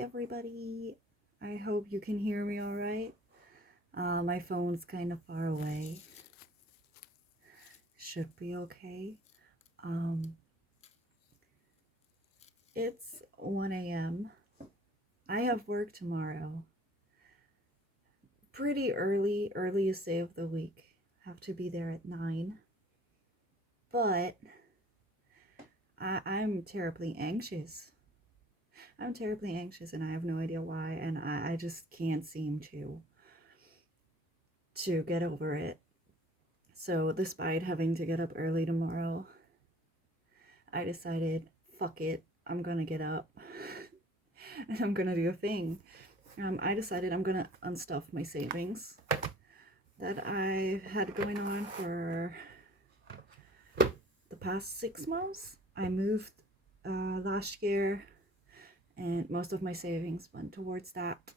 everybody. I hope you can hear me all right. My phone's kind of far away. Should be okay. It's 1 a.m. I have work tomorrow. Pretty early, earliest day of the week. Have to be there at 9. But I'm terribly anxious. I'm terribly anxious and I have no idea why, and I just can't seem to get over it. So despite having to get up early tomorrow, I decided, fuck it, I'm gonna get up and I'm gonna do a thing. I decided I'm gonna unstuff my savings that I've had going on for the past 6 months. I moved last year and most of my savings went towards that.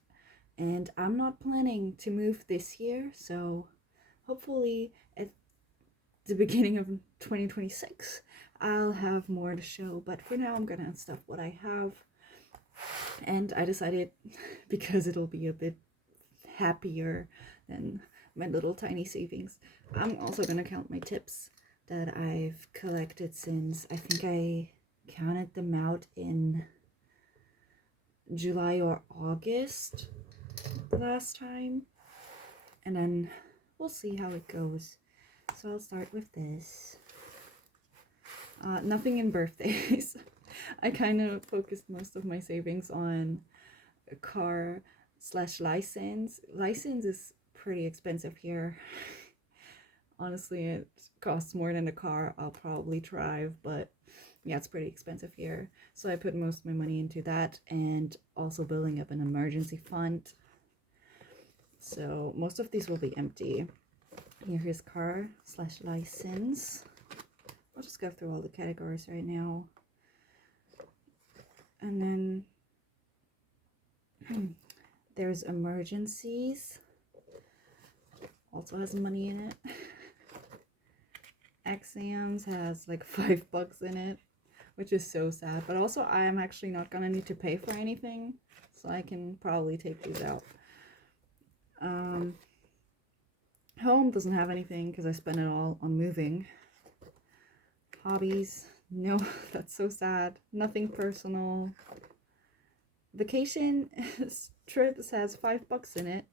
And I'm not planning to move this year, so hopefully at the beginning of 2026 I'll have more to show. But for now I'm gonna unstuff what I have. And I decided, because it'll be a bit happier than my little tiny savings, I'm also gonna count my tips that I've collected since, I think I counted them out in July or August the last time, and then we'll see how it goes. So I'll start with this. Nothing in birthdays. I kind of focused most of my savings on a car/license. License is pretty expensive here. Honestly, it costs more than a car I'll probably drive, but yeah, it's pretty expensive here. So I put most of my money into that and also building up an emergency fund. So most of these will be empty. Here's car/license. I'll just go through all the categories right now. And then there's emergencies. Also has money in it. Exams has like $5 in it, which is so sad. But also I am actually not gonna need to pay for anything, so I can probably take these out. Home doesn't have anything because I spent it all on moving. Hobbies, no, that's so sad. Nothing personal. Vacation trips has $5 in it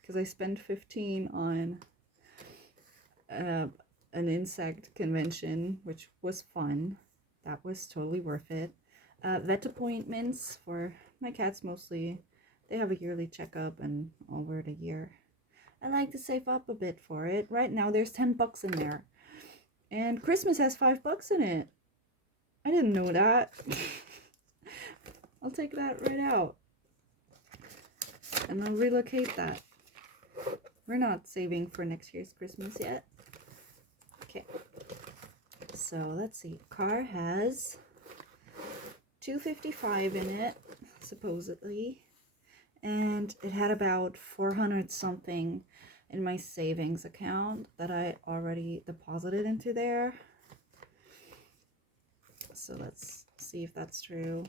because I spent 15 on an insect convention, which was fun. That was totally worth it. Vet appointments for my cats mostly. They have a yearly checkup and over the year. I like to save up a bit for it. Right now there's $10 in there. And Christmas has $5 in it. I didn't know that. I'll take that right out. And I'll relocate that. We're not saving for next year's Christmas yet. Okay. So let's see. Car has $255 in it, supposedly. And it had about 400 something in my savings account that I already deposited into there. So let's see if that's true.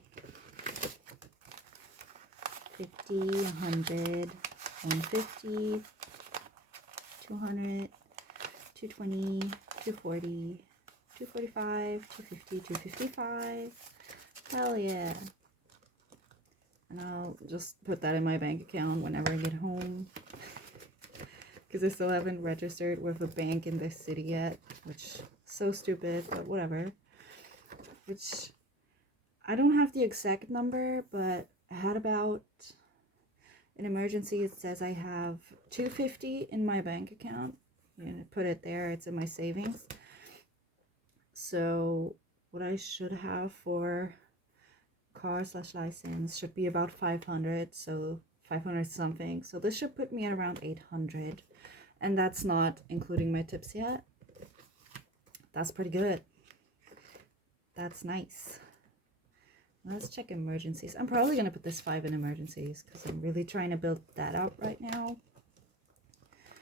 50, 100, 150, 200, 220, 240, 245, 250, 255. Hell yeah. And I'll just put that in my bank account whenever I get home. Because I still haven't registered with a bank in this city yet. Which is so stupid, but whatever. Which, I don't have the exact number, but I had about, in emergency it says I have $250 in my bank account. You know, put it there, it's in my savings. So what I should have for car/license should be about 500, so 500 something. So this should put me at around 800, and that's not including my tips yet. That's pretty good. That's nice. Let's check emergencies. I'm probably gonna put this 5 in emergencies because I'm really trying to build that up right now,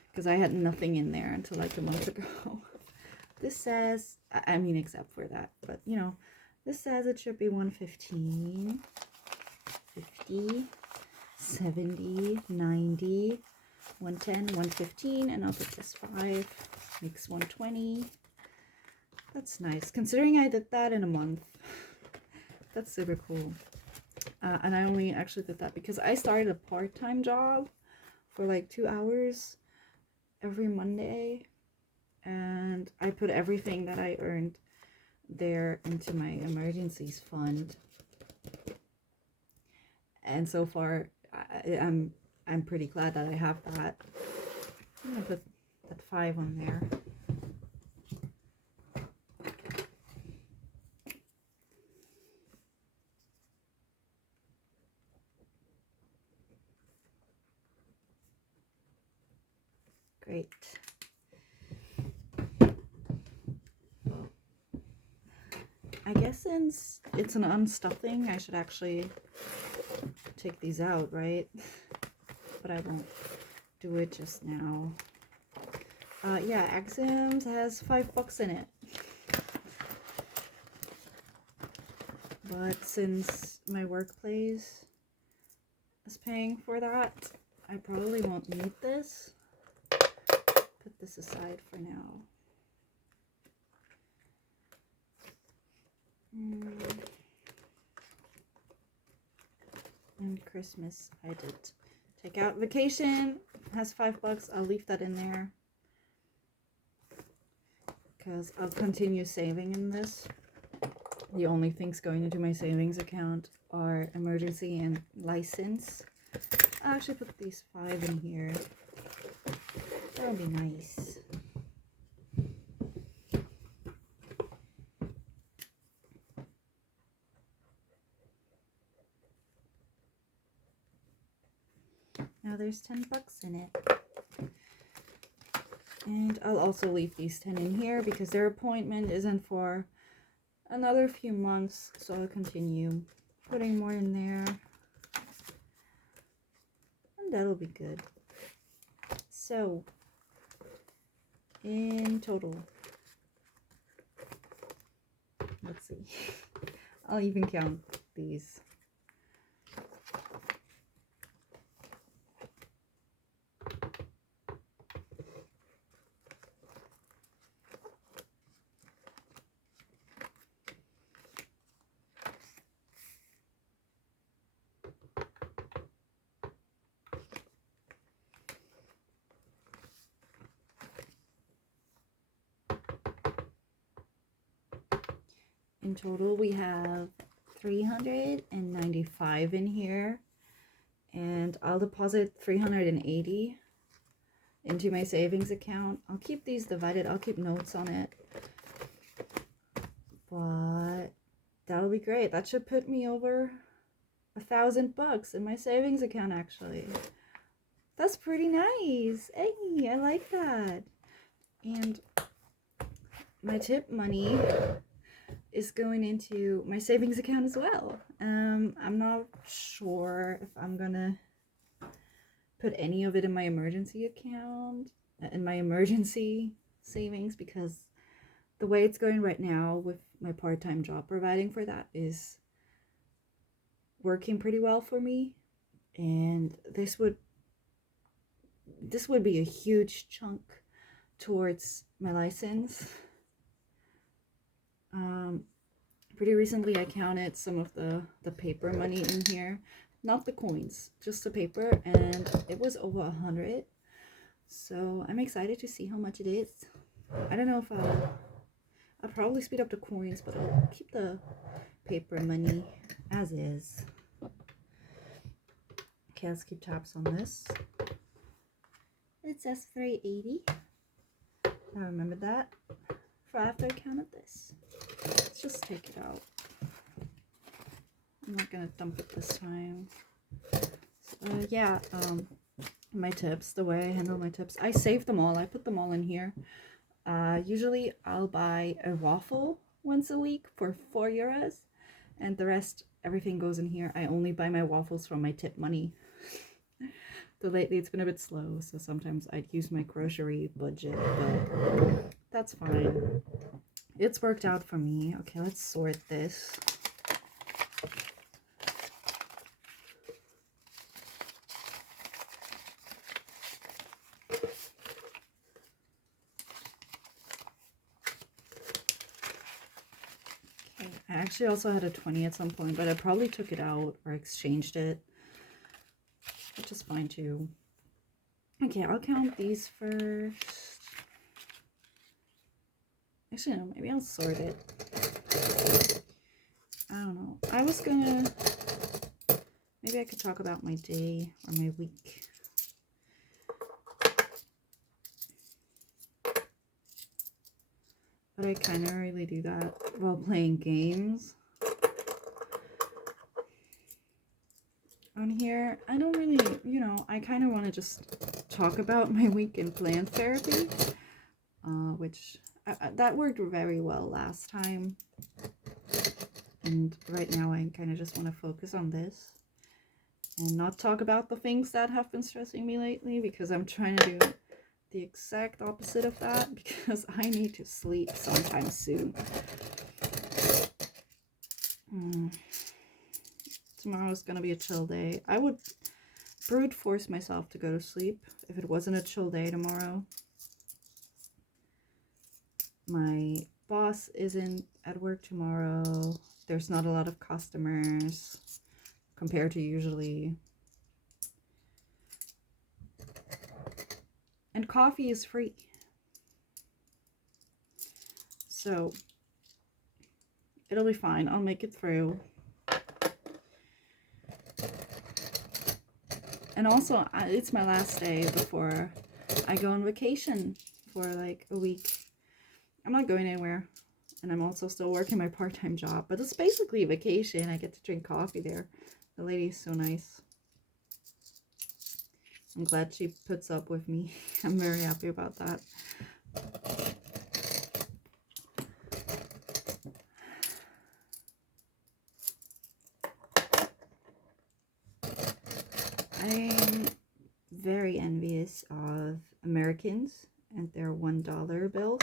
because I had nothing in there until like a month ago. This says, I mean, except for that, but you know, this says it should be 115, 50, 70, 90, 110, 115, and I'll put this 5, makes 120. That's nice, considering I did that in a month. That's super cool. And I only actually did that because I started a part-time job for like 2 hours every Monday, and I put everything that I earned there into my emergencies fund. And so far, I'm pretty glad that I have that. I'm gonna put that 5 on there. Great. I guess since it's an unstuffing, I should actually take these out, right? But I won't do it just now. Yeah, Axiom's has $5 in it. But since my workplace is paying for that, I probably won't need this. Put this aside for now. And Christmas, I did take out. Vacation has $5. I'll leave that in there because I'll continue saving in this. The only things going into my savings account are emergency and license. I'll actually put these 5 in here. That'll be nice. Now there's $10 in it. And I'll also leave these 10 in here because their appointment isn't for another few months, so I'll continue putting more in there. And that'll be good. So, in total, let's see. I'll even count these. In total, we have 395 in here, and I'll deposit 380 into my savings account. I'll keep these divided. I'll keep notes on it, but that'll be great. That should put me over $1,000 in my savings account, actually. That's pretty nice. Hey, I like that. And my tip money is going into my savings account as well. I'm not sure if I'm gonna put any of it in my emergency account, in my emergency savings, because the way it's going right now with my part-time job providing for that is working pretty well for me, and this would be a huge chunk towards my license. Pretty recently I counted some of the paper money in here, not the coins, just the paper, and it was over 100. So I'm excited to see how much it is. I don't know if I'll probably speed up the coins, but I'll keep the paper money as is. Okay, let's keep tabs on this. It says 380. I remember that for after I counted this. Let's just take it out. I'm not gonna dump it this time. Yeah, my tips, the way I handle my tips, I save them all. I put them all in here. Usually I'll buy a waffle once a week for €4, and the rest, everything goes in here. I only buy my waffles from my tip money. So lately it's been a bit slow, so sometimes I'd use my grocery budget, but that's fine. It's worked out for me. Okay, let's sort this. actually also had a 20 at some point, but I probably took it out or exchanged it, which is fine too. Okay, I'll count these first. Actually, no, maybe I'll sort it. I don't know. I was gonna... Maybe I could talk about my day or my week. But I kind of really do that while playing games. On here, I don't really, you know, I kind of want to just talk about my week in plant therapy, which that worked very well last time. And right now I kind of just want to focus on this and not talk about the things that have been stressing me lately, because I'm trying to do the exact opposite of that, because I need to sleep sometime soon. Tomorrow's gonna be a chill day. I would brute force myself to go to sleep if it wasn't a chill day tomorrow. My boss isn't at work tomorrow. There's not a lot of customers compared to usually. And coffee is free. So it'll be fine. I'll make it through. And also, it's my last day before I go on vacation for like a week. I'm not going anywhere. And I'm also still working my part-time job. But it's basically a vacation. I get to drink coffee there. The lady's so nice. I'm glad she puts up with me. I'm very happy about that. I'm very envious of Americans and their $1 bills,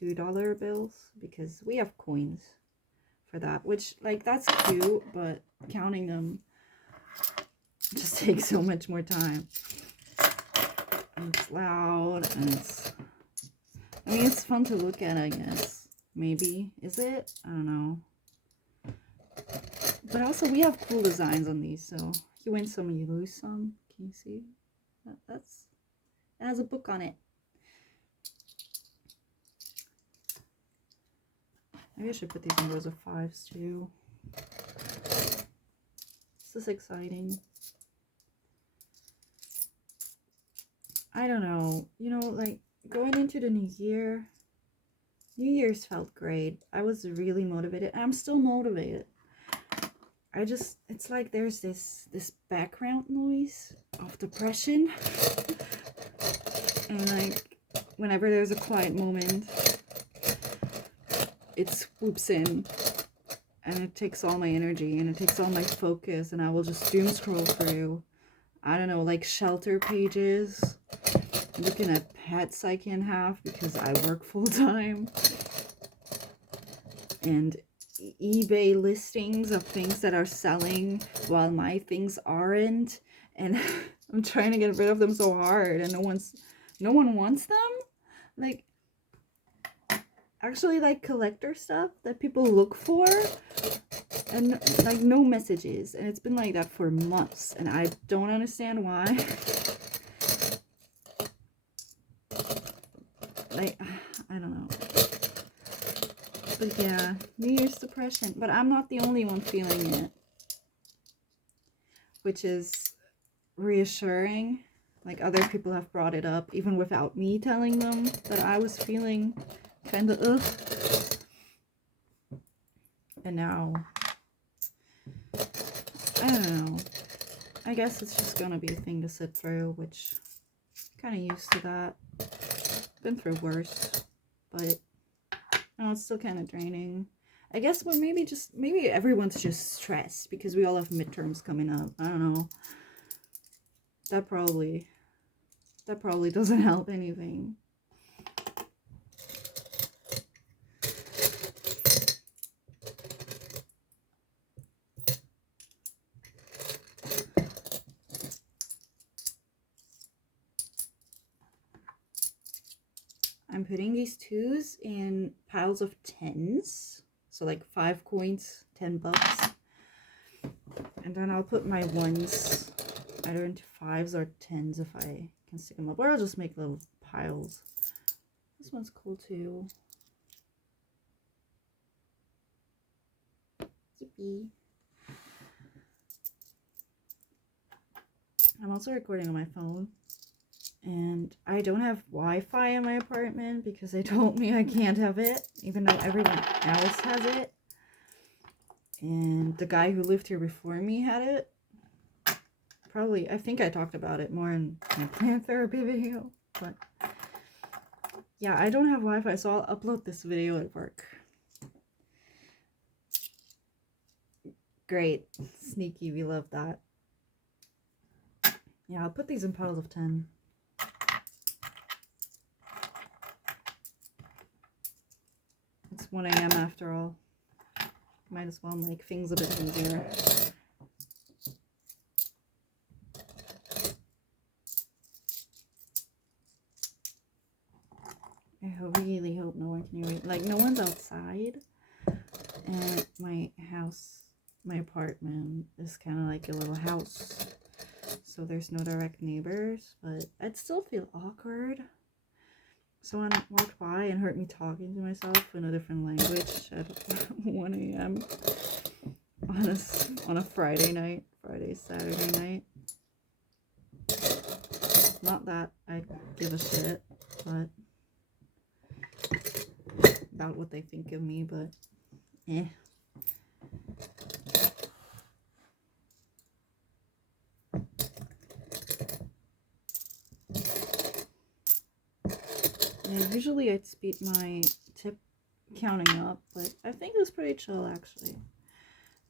$2 bills, because we have coins for that, which, like, that's cute, but counting them just takes so much more time. And it's loud, and it's, I mean, it's fun to look at, I guess. Maybe. Is it? I don't know. But also, we have cool designs on these, so you win some, you lose some. Can you see? It has a book on it. Maybe I should put these in rows of 5s too. This is exciting. I don't know. You know, like, going into the new year, New Year's felt great. I was really motivated. I'm still motivated. It's like there's this background noise of depression. And like, whenever there's a quiet moment, it swoops in. And it takes all my energy and it takes all my focus, and I will just doom scroll through, I don't know, like shelter pages, looking at pets I can have because I work full time, and eBay listings of things that are selling while my things aren't, and I'm trying to get rid of them so hard, and no one wants them. Like, actually, like collector stuff that people look for, and like no messages, and it's been like that for months, and I don't understand why. Like, I don't know. But yeah, New Year's depression. But I'm not the only one feeling it, which is reassuring. Like, other people have brought it up even without me telling them that I was feeling kind of ugh. And now, I don't know. I guess it's just gonna be a thing to sit through, which kind of used to that. Been through worse, but no, it's still kind of draining. I guess, but maybe everyone's just stressed because we all have midterms coming up. I don't know. That probably doesn't help anything. I'm putting these 2s in piles of 10s. So like 5 coins, $10. And then I'll put my ones either into 5s or 10s if I can stick them up. Or I'll just make little piles. This one's cool too. Yippee. I'm also recording on my phone. And I don't have Wi-Fi in my apartment because they told me I can't have it, even though everyone else has it. And the guy who lived here before me had it. Probably, I think I talked about it more in my plant therapy video. But yeah, I don't have Wi-Fi, so I'll upload this video at work. Great. Sneaky, we love that. Yeah, I'll put these in piles of 10. It's 1 a.m. after all. Might as well make things a bit easier. I really hope no one can hear me. Like, no one's outside. And my house, my apartment is kind of like a little house. So there's no direct neighbors, but I'd still feel awkward. Someone walked by and heard me talking to myself in a different language at 1 a.m. on a Friday night, Saturday night. Not that I give a shit, but about what they think of me, but eh. Yeah, usually I'd speed my tip counting up, but I think it was pretty chill actually.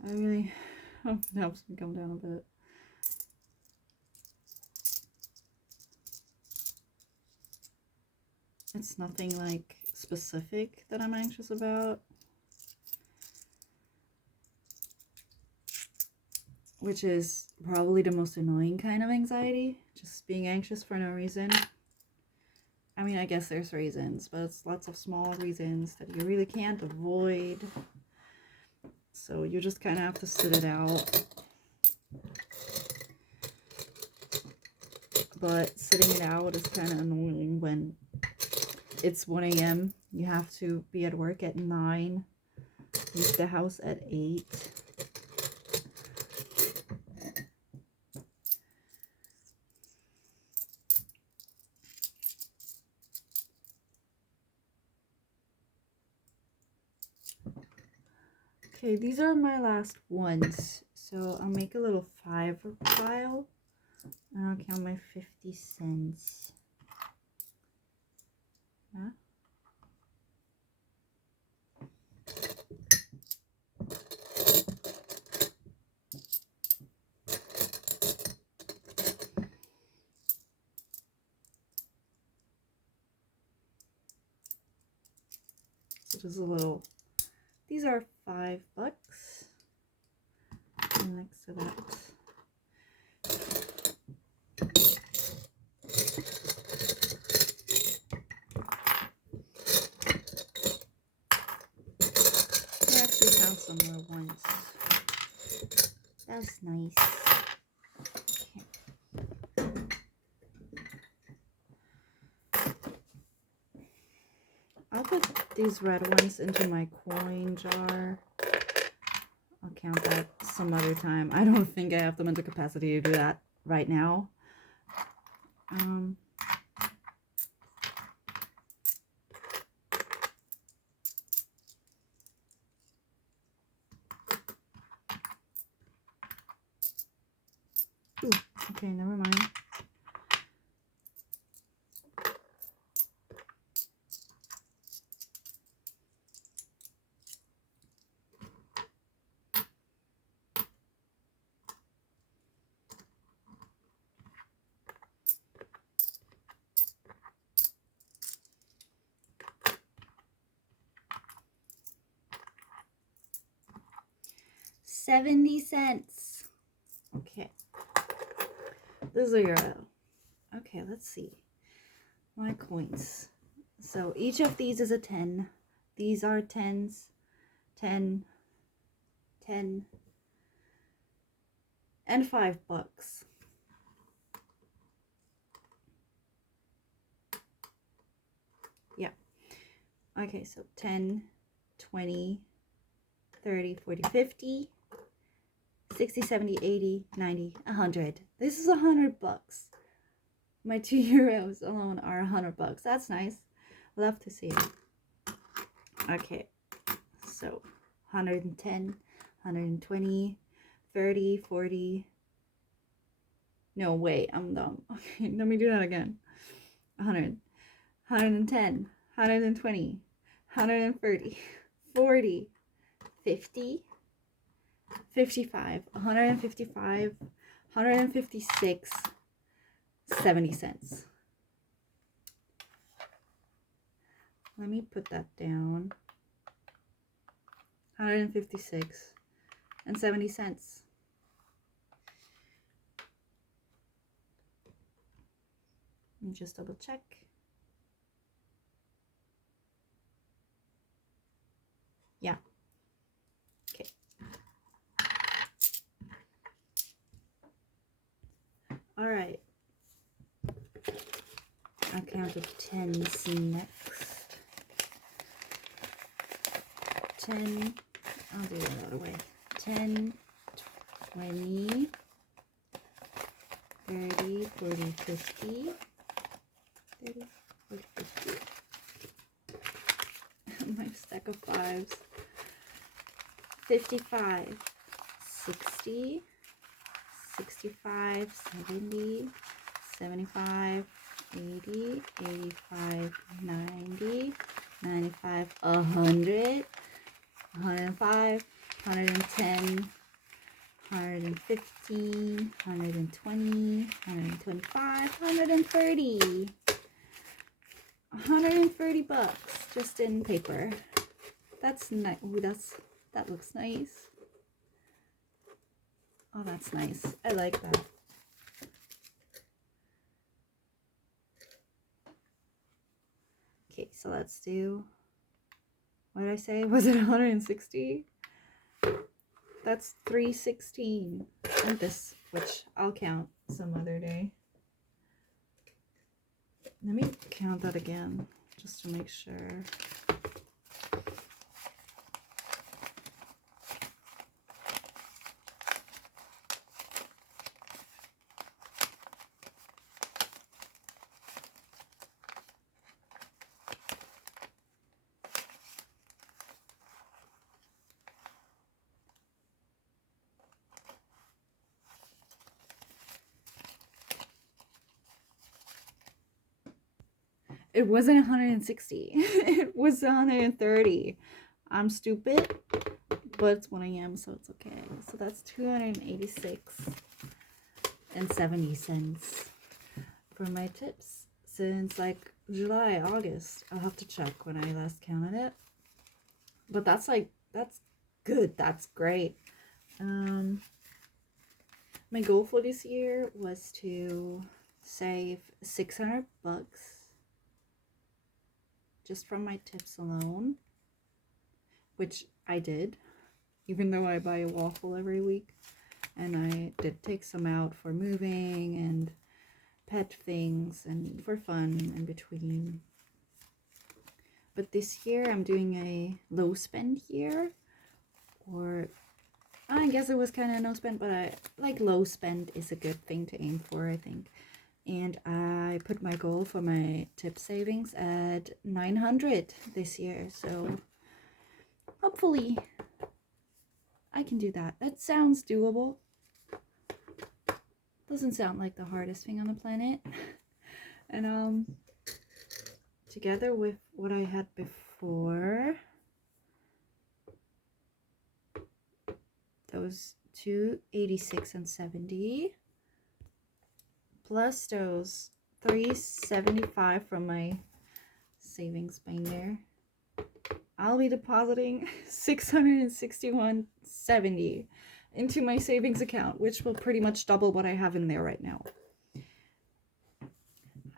I really hope it helps me come down a bit. It's nothing like specific that I'm anxious about, which is probably the most annoying kind of anxiety, just being anxious for no reason. I mean, I guess there's reasons, but it's lots of small reasons that you really can't avoid. So you just kind of have to sit it out. But sitting it out is kind of annoying when it's 1 a.m. You have to be at work at 9. Leave the house at 8. Okay, these are my last ones. So I'll make a little 5 pile. And I'll count my 50 cents. Yeah. So just a little, these are $5. And next to that, I actually found some more ones. That's nice. Okay. I'll put these red ones into my coin jar. I'll count that some other time. I don't think I have the mental capacity to do that right now. Ooh, okay, never mind. $0.70. Okay. Those are your, okay, let's see. My coins. So each of these is a 10. These are 10s. 10, 10, and $5. Yeah. Okay, so 10, 20, 30, 40, 50, 60, 70, 80, 90, 100. This is $100. My €2 alone are $100. That's nice. Love to see it. Okay, so 110, 120, 30, 40. No, wait, I'm dumb. Okay, let me do that again. 100, 110, 120, 130, 40, 50, 55, 155, 156, 70 cents. Let me put that down. 156 and 70 cents. Let me just double check. Yeah. Okay. All right. I'll count to tens next. 10. I'll do it another way. 10, 20, 30, 40, 50. 30, 40, 50. My stack of fives. 55, 60, 65, 70, 75, 80, 85, 90, 95, 100, 105, 110, 115, 120, 125, 130. $130 just in paper. That's nice. Ooh, that looks nice. Oh, that's nice. I like that. Okay, so let's do, what did I say? Was it 160? That's 316. And this, which I'll count some other day. Let me count that again, just to make sure. It wasn't 160. It was 130. I'm stupid, but it's 1 a.m., so it's okay. So that's 286 and 70 cents for my tips since like July, August. I'll have to check when I last counted it. But that's good. That's great. My goal for this year was to save $600 just from my tips alone, which I did, even though I buy a waffle every week. And I did take some out for moving and pet things and for fun in between. But this year I'm doing a low spend year, or I guess it was kind of no spend, but I like low spend is a good thing to aim for, I think. And I put my goal for my tip savings at 900 this year. So hopefully I can do that. That sounds doable. Doesn't sound like the hardest thing on the planet. And together with what I had before, those 286 and 70. Plus those 375 from my savings binder, I'll be depositing 661.70 into my savings account, which will pretty much double what I have in there right now.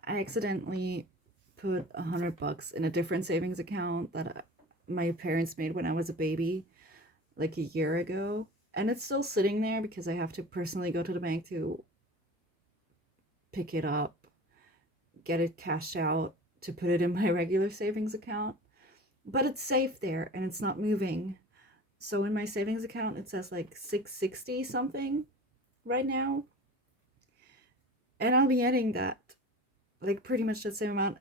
I accidentally put $100 in a different savings account that my parents made when I was a baby, like a year ago. And it's still sitting there because I have to personally go to the bank to pick it up, get it cashed out, to put it in my regular savings account. But it's safe there and it's not moving. So in my savings account, it says like 660 something right now. And I'll be adding that, like pretty much the same amount,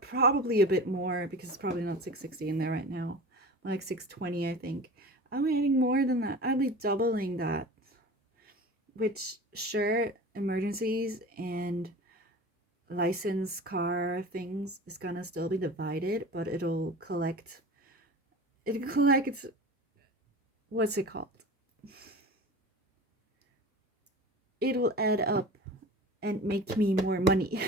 probably a bit more because it's probably not 660 in there right now, like 620, I think. I'll be adding more than that. I'll be doubling that. Which, sure, emergencies and license car things is gonna still be divided, but it'll collect. What's it called? It will add up and make me more money.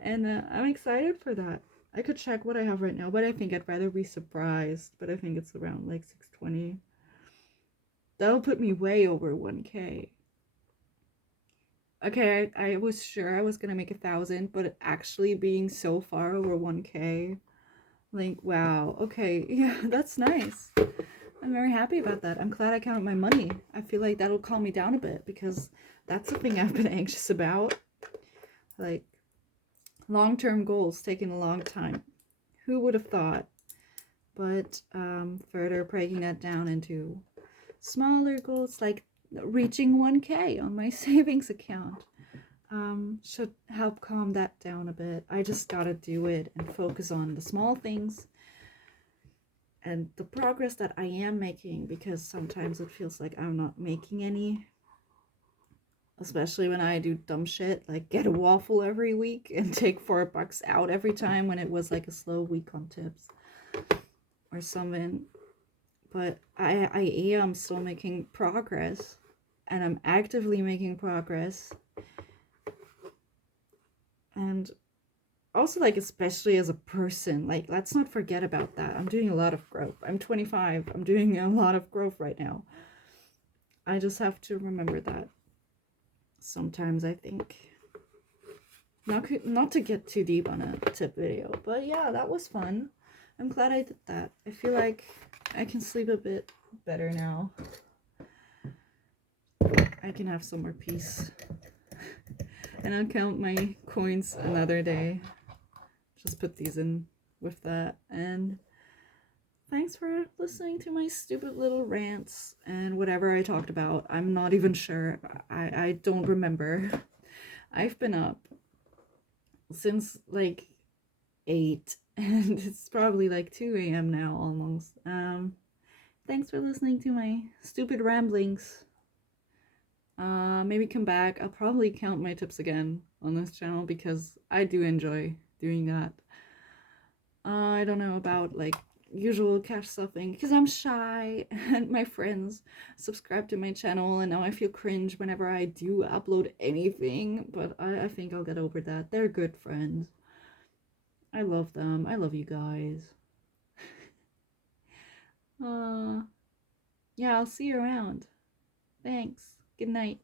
And I'm excited for that. I could check what I have right now, but I think I'd rather be surprised. But I think it's around like 620. That'll put me way over 1K. Okay, I was sure I was gonna make 1,000, but actually being so far over 1K, like, wow. Okay, yeah, that's nice. I'm very happy about that. I'm glad I counted my money. I feel like that'll calm me down a bit because that's something I've been anxious about. Like, long-term goals taking a long time. Who would have thought? But further breaking that down into smaller goals, like reaching 1K on my savings account, should help calm that down a bit. I just gotta do it and focus on the small things and the progress that I am making, because sometimes it feels like I'm not making any, especially when I do dumb shit like get a waffle every week and take $4 out every time when it was like a slow week on tips or something. But I am still making progress, and I'm actively making progress. And also, like, especially as a person, like, let's not forget about that. I'm doing a lot of growth. I'm 25. I'm doing a lot of growth right now. I just have to remember that sometimes, I think. Not to get too deep on a tip video, but yeah, that was fun. I'm glad I did that. I feel like I can sleep a bit better now. I can have some more peace. And I'll count my coins another day. Just put these in with that. And thanks for listening to my stupid little rants and whatever I talked about. I'm not even sure. I don't remember. I've been up since like 8 and it's probably like 2 a.m. now almost. Thanks for listening to my stupid ramblings. Maybe come back. I'll probably count my tips again on this channel because I do enjoy doing that. I don't know about like usual cash stuffing because I'm shy and my friends subscribe to my channel and now I feel cringe whenever I do upload anything, but I think I'll get over that. They're good friends. I love them. I love you guys. Yeah, I'll see you around. Thanks. Good night.